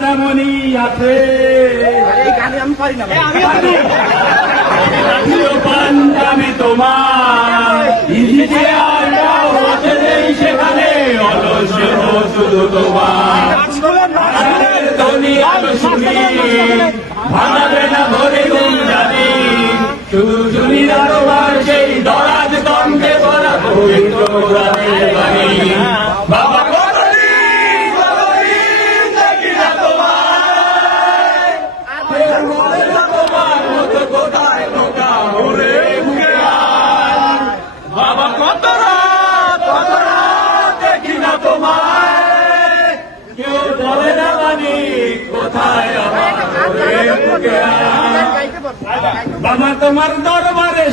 তেমনই আছে, পাঞ্জাবি তোমার সেখানে অলস শুধু তোমার শুনি ভাঙাবে না ধরে জানি শুধু শুনি না তোমার সেই দরাজ কণ্ঠে বলা পবিত্র কোরআনের বাণী। বাবা কেউ বলে না মানি কোথায় বাবা তোমার দরবারে